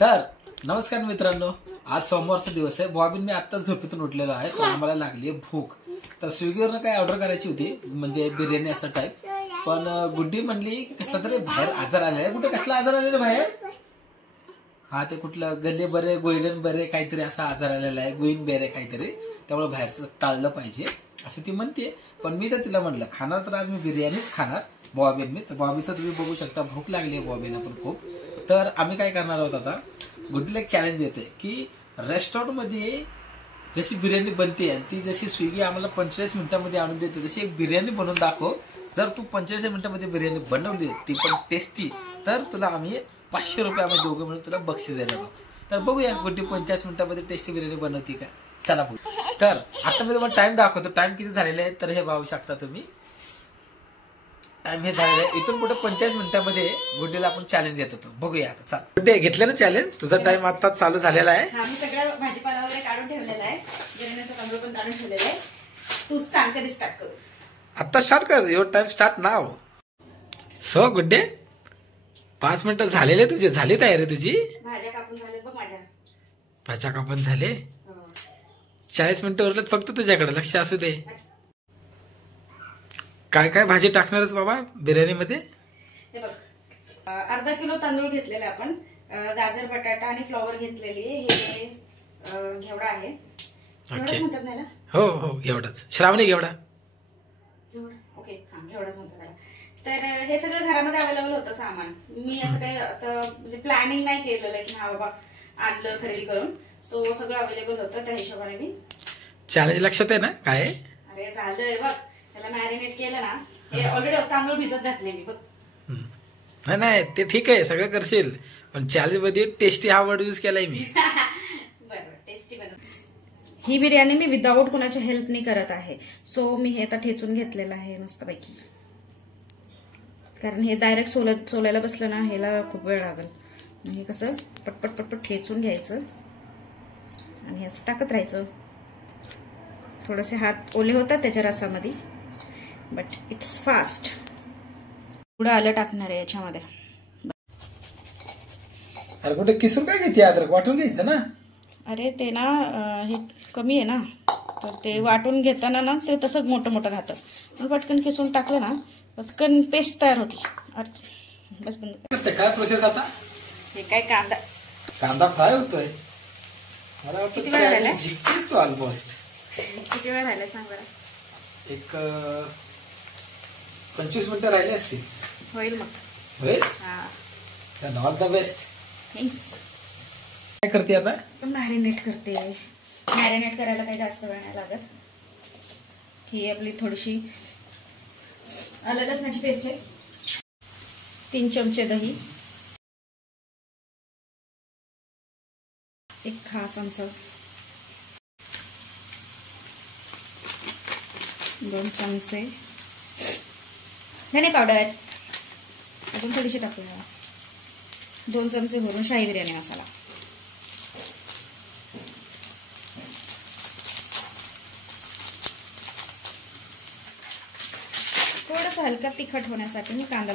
तर नमस्कार मित्रांनो, आज सोमवारचा दिवस आहे. बॉबिन मी आता झोपेतून उठलेलो आहे. तर आम्हाला लागली आहे भूक. तर स्विगीवरनं काही ऑर्डर करायची होती, म्हणजे बिर्याणी असं टाईप. पण गुड्डी म्हणली कसला तरी बाहेर आजार आलेला. कुठे कसला आजार आलेला बाहेर? हा, ते कुठलं गल्ले बरे गोल्डन बरे काहीतरी असा आजार आलेला आहे, गोईन बेरे काहीतरी. त्यामुळे बाहेरचं टाळलं पाहिजे असं ती म्हणते. पण मी तर तिला म्हणलं खाणार तर आज मी बिर्याणीच खाणार बॉबीन मी. तर बॉबीचं तुम्ही बघू शकता, भूक लागली आहे बॉबीला पण खूप. तर आम्ही काय करणार आहोत आता, गुड्डीला एक चॅलेंज देतोय की रेस्टॉरंटमध्ये जशी बिर्याणी बनते आणि ती जशी स्विगी आम्हाला 45 मिनिटांमध्ये आणून देते तशी एक बिर्याणी बनवून दाखव. जर तू 45 मिनिटांमध्ये बिर्याणी बनवली ती पण टेस्टी, तर तुला आम्ही 500 रुपये आम्ही दोघं म्हणून तुला बक्षीस देणार आहोत. तर बघूया गुड्डी 50 मिनिटांमध्ये टेस्टी बिर्याणी बनवती का. चला बघू. तर आता मी तुम्हाला टाइम दाखवतो. टाइम किती झालेला आहे तर हे पाहू शकता तुम्ही. टाइम हे झालेलं आहे. इथून पुढे 50 मिनिटांमध्ये गुड्डीला आपण चॅलेंज देत होतो. बघूया आता. चाल गुड्डे, घेतलं ना चॅलेंज? तुझा टाइम आता चालू झालेला आहे. हा, मी सगळं भाजीपाला वगैरे काढून ठेवलेला आहे, बिर्याणीचा तांदूळ पण काढून ठेवलेला आहे. तू सांग कधी स्टार्ट करू? आता स्टार्ट कर. Your time start now. So गुड्डे, 5 मिनिटं झालेले तुझे. झाली तयारी तुझी? भाज्या कापून झाले बघ माझ्या. भाज्या कापून झाले. 40 मिनिटं उरलेत फक्त तुझ्याकडे. लक्ष असू दे. काय काय भाजी टाकणारच बाबा बिर्याणीमध्ये? हे बघ, अर्धा किलो तांदूळ घेतलेले आपण, गाजर बटाटा आणि फ्लॉवर घेतलेली. हे घेवडा आहे. घेवडाच म्हणतात ना? हो हो, घेवडाच. श्रावणी घेवडा. घेवडा, ओके. हा, घेवडाच म्हणतात त्याला. तर हे सगळं घरामध्ये अवेलेबल होतं सामान. मी असं काही म्हणजे प्लॅनिंग नाही केलेलं की हा बाबा आणलं खरेदी करून. सो सगळं अवेलेबल होतं, त्या हिशोबाने मी. चॅलेंज लक्षात आहे ना काय? अरे झालंय बघ, त्याला मॅरिनेट केलं ना. हे ऑलरेडी तांदूळ भिजत घातले मी बघ. नाही नाही, ते ठीक आहे, सगळं करशील. पण चॅलेंज मध्ये टेस्टी हा वर्ड यूज केलाय मी. बरोबर, टेस्टी बनव. ही बिर्याणी मी विदाऊट कुणाच्या हेल्पनी करत आहे. सो मी हे आता ठेचून घेतलेलं आहे मस्तपैकी. कारण हे डायरेक्ट सोलायला बसलं ना, ह्याला खूप वेळ लागेल. हे कसं पटपट पटपट ठेचून घ्यायचं आणि असं टाकत राहायचं. थोडेसे हात ओले होतात त्याच्या रसामध्ये, बट इट्स फास्ट. थोडं आलं टाकणार आहे याच्यामध्ये. अरे कुठे किसून काय घेते? अद्रक वाटून घ्यायचं ना. अरे ते ना हे कमी आहे ना, तर ते वाटून घेताना ना ते तसंच मोठं मोठं राहतं. पण पटकन किसून टाकलं ना, पटकन पेस्ट तयार होती. बस बंद. काय प्रोसेस आता? हे काय कांदा फ्राय होतोय. मला किती वेळ राहिलाय? जिंकतेस तू ऑलमोस्ट. किती वेळ राहिलाय सांग बरं? एक 25 मिनिटं राहिले असतील. होईल मग. होईल. हा, चल, ऑल द बेस्ट. थँक्स. काय करते आता? मॅरिनेट करते. मॅरिनेट करायला काही जास्त वेळ नाही लागत. ही आपली थोडीशी आलं लसणाची पेस्ट आहे. 3 चमचे दही, 1 चमचा, 2 चमचे धने पावडर, अजून थोडीशी टाकूया. 2 चमचे भरून शाही बिर्याणी मसाला. थोडंसं हलका तिखट होण्यासाठी मी कांदा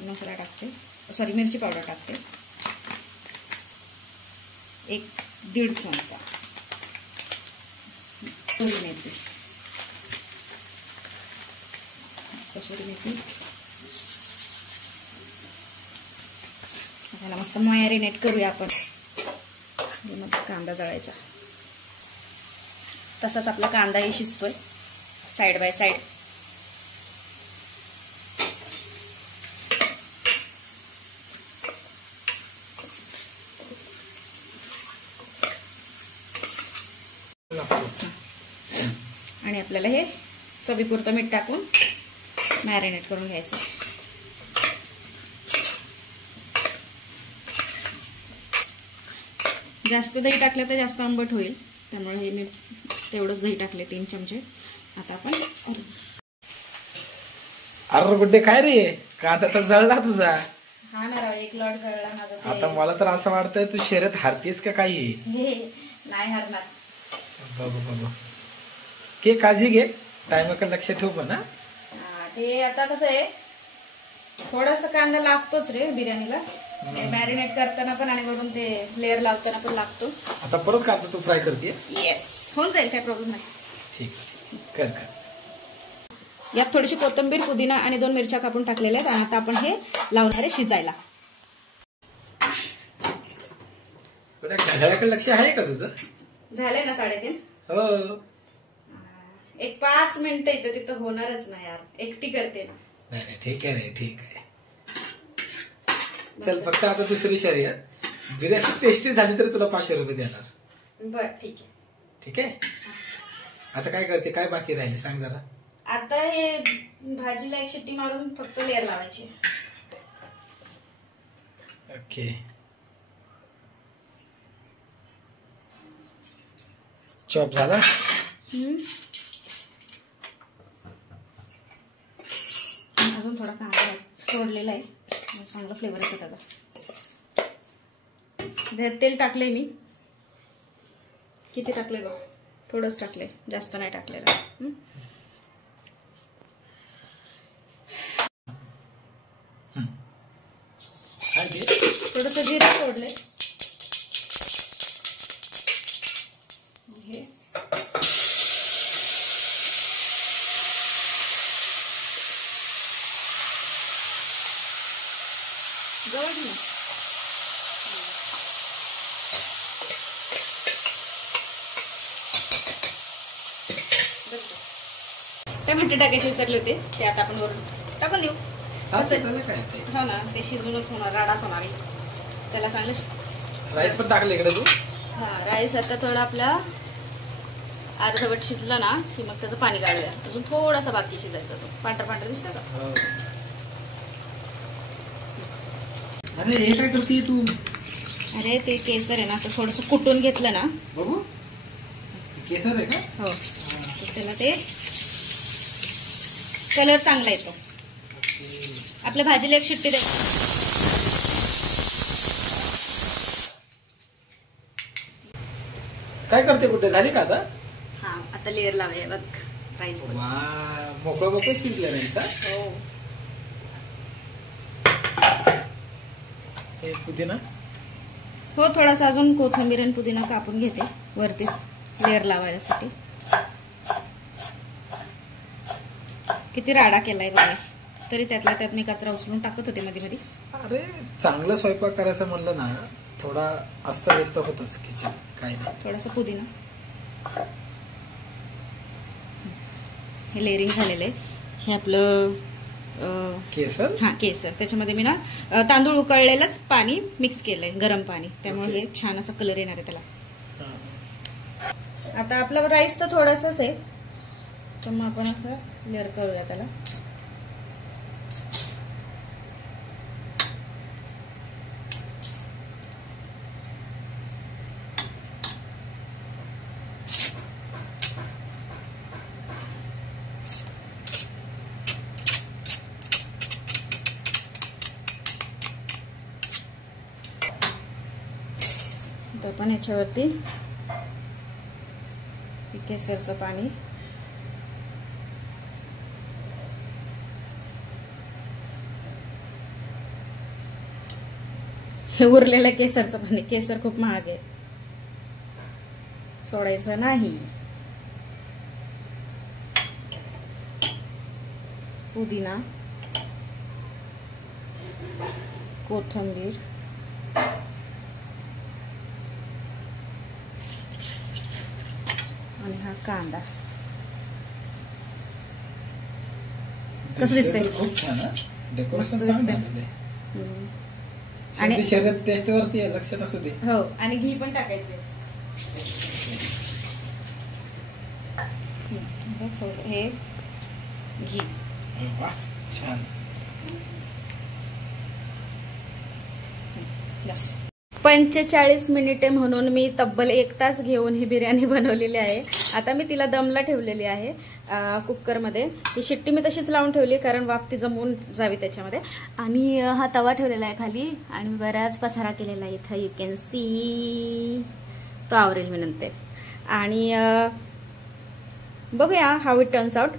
मसाला टाकते, सॉरी मिरची पावडर टाकते. 1-1.5 चमचा कसुरी मेथी. त्याला मस्त मॅरिनेट करूया आपण. मग कांदा जळायचा. तसाच आपला कांदाही शिजतोय साइड बाय साइड. आणि आपल्याला हे चवीपुरतं मीठ टाकून मॅरिनेट करून घ्यायचं. जास्त दही टाकलं तर जास्त आंबट होईल, त्यामुळे हे मी तेवढंच दही टाकले 3 चमचे. आता आपण अरे गुड्डे, काय रे कांदा तर जळला तुझा. हा ना, एक लॉट जळला माझा. आता मला तर असं वाटतंय तू शर्यत हारतीस का काही? नाही हरणार. बघू बघू. घे काळजी घे, टायमाकडे लक्ष ठेव पण. ते आता कसं आहे, थोडासा कांदा लागतोच रे बिर्याणीला. मॅरिनेट करताना पण आणि वरून ते लेअर लावताना पण लागतो. आता परत कांदा तू फ्राय करते? येस, होऊन जाईल, काय प्रॉब्लेम नाही. ठीक, कर कर. यात थोडीशी कोथिंबीर, पुदिना आणि 2 मिरच्या कापून टाकलेल्या आहेत. आणि आता आपण हे लावणार आहे शिजायला. घड्याळाकडे लक्ष आहे का तुझं? झालंय ना 3:30? हो. एक 5 मिनिटं इथं तिथं होणारच ना यार, एकटी करते ना. नाही ठीक आहे, ठीक आहे. चल, फक्त आता दुसरी शर्यत, बिर्याणी टेस्टी झाली तर तुला 500 रुपये देणार. बर, ठीक आहे. ठीक आहे. आता काय करते, काय बाकी राहिले सांग जरा. आता हे भाजीला एक शिट्टी मारून फक्त लेअर लावायची. ओके. चॉप झाला. अजून थोडा कांदा सोडलेला आहे, चांगला फ्लेवर येतो त्याचा. तेल टाकलंय मी. किती टाकलंय बघ, थोडंच टाकलंय, जास्त नाही टाकलेलं. थोडस जिरे सोडले. टमाटे टाकायचे विसरले होते, ते आता आपण वरून टाकून देऊ. हो ना, ते शिजूनच होणार, राडाच होणार आहे त्याला. चांगलं राईस पण टाकले इकडे तू? हा, राईस आता थोडा आपला अर्धवट शिजला ना की मग त्याचं पाणी काढूया. अजून थोडासा बाकी शिजायचा. तो पांढरा पांढरा दिसतोय का? अरे हे काय करते तू? अरे ते केसर आहे ना, असं थोडस कुटून घेतलं ना. बघू, केसर आहे का? हो, त्याला ते कलर चांगला येतो. आपल्या भाजीला एक शिट्टी द्यायची. काय करते, कुठे झाली का आता? हा, आता लेअर लावूया बघ राईस. मोकळं मोकळं शिजलं राईस. हो. हे पुदिना? हो, थोडासा अजून कोथिंबीर आणि पुदिना कापून घेते वरती लेअर लावायसाठी. किती राडा केलाय बघा, तरी त्यातल्या त्यात मी कचरा उचलून टाकत होते मध्ये मध्ये. अरे चांगला स्वयंपाक करायचं म्हणलं ना, थोडा अस्तव्यस्त होतच किचन. काय नाही, थोडासा पुदिना. हे लेअरिंग झालेलं आहे. हे आपलं केसर. हा, केसर. त्याच्यामध्ये मी ना तांदूळ उकळलेलंच पाणी मिक्स केलंय, गरम पाणी. त्यामुळे हे छान असा कलर येणार आहे त्याला. आता आपला राईस तर थोडासाच आहे, तर मग आपण असं लेअर करूया त्याला. तर पण याच्यावरती केसरचं पाणी. हे उरलेलं केसरचं पाणी. केसर खूप महाग आहे, सोडायचं नाही. पुदिना, कोथिंबीर, आणि हा कांदा. कसं दिसतंय? खूप छान. डेकोरेशन आणि शरीर टेस्ट वरती लक्षात असू दे. हो, आणि घी पण टाकायचे. हे घी. छान. बस. 45 मिनिटे म्हणून मी तब्बल 1 तास घेऊन ही बिर्याणी बनवलेली आहे. आता मी तिला दमला ठेवलेली आहे कुकरमध्ये. ही शिट्टी मी तशीच लावून ठेवली कारण वाफ ती जमवून जावी त्याच्यामध्ये. आणि हा तवा ठेवलेला आहे खाली आणि बराच पसारा केलेला आहे इथं. You can see. तो आवरेल मी नंतर. आणि बघूया हाऊ इट टर्न्स आउट.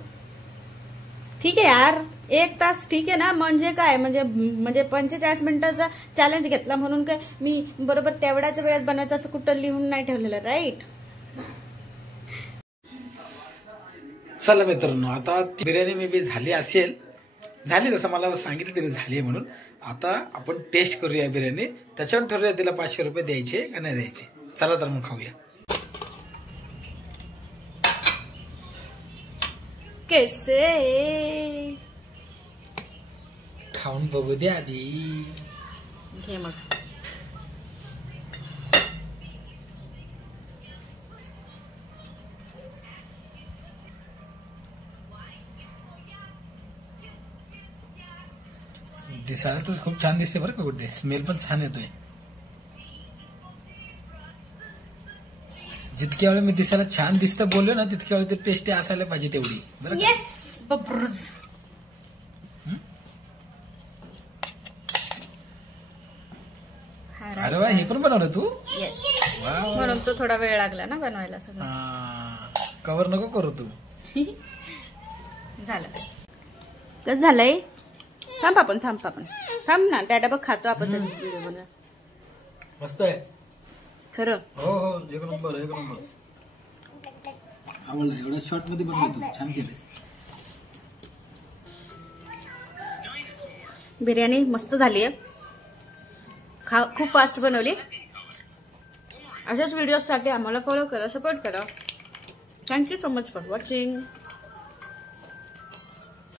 ठीक आहे यार, 1 तास ठीक आहे ना, म्हणजे काय म्हणजे 45 मिनिटाचा चॅलेंज घेतला म्हणून काय मी बरोबर तेवढ्याच वेळात बनायचं असं कुठं लिहून नाही ठेवलेलं, राईट? चला मित्रांनो, आता ती बिर्याणी मे बी झाली असेल, झाली तसं मला सांगितलं तिने झाली म्हणून. आता आपण टेस्ट करूया बिर्याणी, त्याच्यावर ठरवूया तिला 500 रुपये द्यायचे का नाही द्यायचे. चला तर मग खाऊया. कैसे खाऊन बघू दे आधी. घे मग. दिसायला तर खूप छान दिसते बरं का गुड्डे, स्मेल पण छान येतोय. जितक्या वेळा मी दिसायला छान दिसतं बोललो ना, तितक्या वेळा ते टेस्टी असायला पाहिजे तेवढी, बरं का? अरे वा, हे पण बनवलं तू? येस, म्हणून तो थोडा वेळ लागला ना बनवायला सगळं. कव्हर नको करू तू. झालं कसं झालंय? थांब थांब ना, डॅडा बघ खातो आपण त्याचा व्हिडिओ बनवूया. मस्त आहे खरं. हो हो, एक नंबर. आवडला, एवढ्या शॉर्ट मध्ये बनवलं तू, छान केलं. बिर्याणी मस्त झालीये, खूप फास्ट बनवली. अशाच व्हिडिओसाठी आम्हाला फॉलो करा, सपोर्ट करा. Thank you so much for watching.